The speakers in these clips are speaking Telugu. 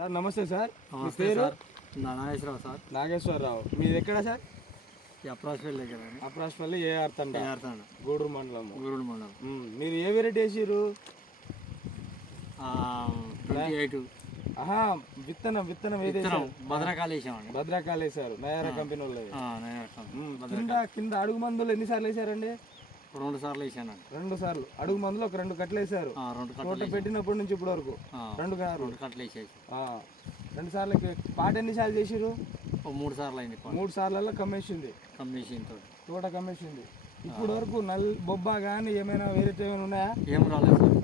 సార్ నమస్తే సార్. మీ నమస్తే పేరు? సార్. నాగేశ్వరరావు సార్. నాగేశ్వరరావు. మీది ఎక్కడ సార్? ఈ అప్రాస్పల్లి దగ్గర అప్రాస్పల్లి ఏఆర్ తండ, ఏర్తాడు గూడూరు మండలం. గురుడు మండలం. మీరు ఏ వెరైటీ వేసిర్రు? 28 ఆహా, విత్తనం ఏది వేసారు? భద్రకాలు వేసామండి. భద్రకాలు వేసారు, నయారా కంపెనీ వాళ్ళది. కింద భద్రకాలు కింద అడుగు మందులు ఎన్నిసార్లు వేసారండి? 2 సార్లు వేసానండి. 2 సార్లు. అడుగు మందులు ఒక 2 కట్టలు వేసారు. 2 తోట కట్టలు పెట్టినప్పటి నుంచి ఇప్పటి వరకు 2 2 కట్టలు వేసేసి 2 సార్లకి పాట ఎన్నిసార్లు చేసిర్రు? 3 సార్లు అయింది. 3 సార్లలో కమ్మేసింది, కమ్మేసిన తోటి తోట కమ్మేసింది. ఇప్పుడు వరకు బొబ్బ కానీ ఏమైనా వేరే ఏమైనా ఉన్నాయా? ఏం రాలేదు సార్.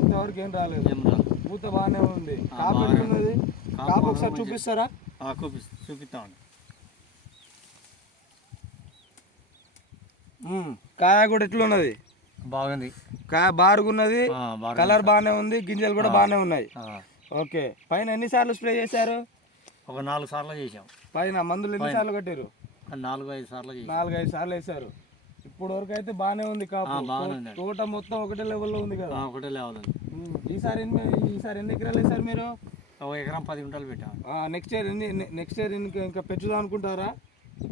ఇంతవరకు ఏం రాలేదు. ఏం రాలేదు. పూత బాగానే ఉంది. కాపు ఎట్లున్నది? కాపు ఒకసారి చూపిస్తారా? చూపిస్తామండి. కాయ కూడా ఎట్లున్నది? బాగుంది. కాయ బారుగున్నది, కలర్ బాగానే ఉంది, గింజలు కూడా బాగానే ఉన్నాయి. ఓకే. పైన ఎన్నిసార్లు స్ప్రే చేశారు? ఒక 4 సార్లు చేసాం. పైన మందులు ఎన్నిసార్లు కట్టారు? 4-5 సార్లు చేసాం. 4-5 సార్లు వేసారు. ఇప్పుడు వరకు అయితే బాగానే ఉంది కాపు. బాగానే ఉంది. తోట మొత్తం ఒకటే లెవెల్లో ఉంది కదా. ఒకటే లేవాలండి. ఈసారి ఎన్ని ఎకరాలు వేసారు మీరు? 1 ఎకరం 10 గుంటలు పెట్టాం. నెక్స్ట్ ఇయర్ ఇంకా పెంచుదాం అనుకుంటారా?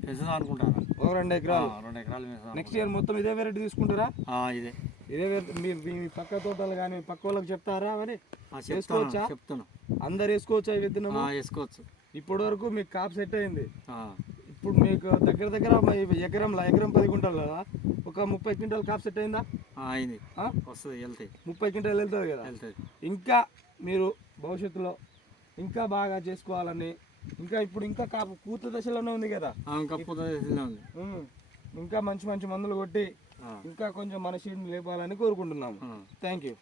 పెంచుదాం అనుకుంటాను. 2 ఎకరాలు. 2 ఎకరాలు వేసాం. నెక్స్ట్ ఇయర్ మొత్తం ఇదే వెరైటీ తీసుకుంటారా? ఇదే వెరైటీ. మీ పక్క తోటలు కానీ పక్క వాళ్ళకి చెప్తారా? మరి చెప్తాను. అందరు వేసుకోవచ్చా ఈ విత్తనం? వేసుకోవచ్చు. ఇప్పటి వరకు మీకు కాపు సెట్ అయింది. ఇప్పుడు మీకు దగ్గర ఎకరం 10 గుంటలు కదా, ఒక 30 క్వింటాల్ కాపు సెట్ అయిందా? అయింది. వస్తుంది, వెళ్తాయి. 30 క్వింటాల్ వెళ్తుంది కదా. ఇంకా మీరు భవిష్యత్తులో ఇంకా బాగా చేసుకోవాలని, ఇంకా కాపు పూత దశలోనే ఉంది కదా, ఇంకా పూత దశలో ఉంది. ఇంకా మంచి మంచి మందులు కొట్టి ఇంకా కొంచెం మన సీడ్ని లేపాలని కోరుకుంటున్నాము. Thank you.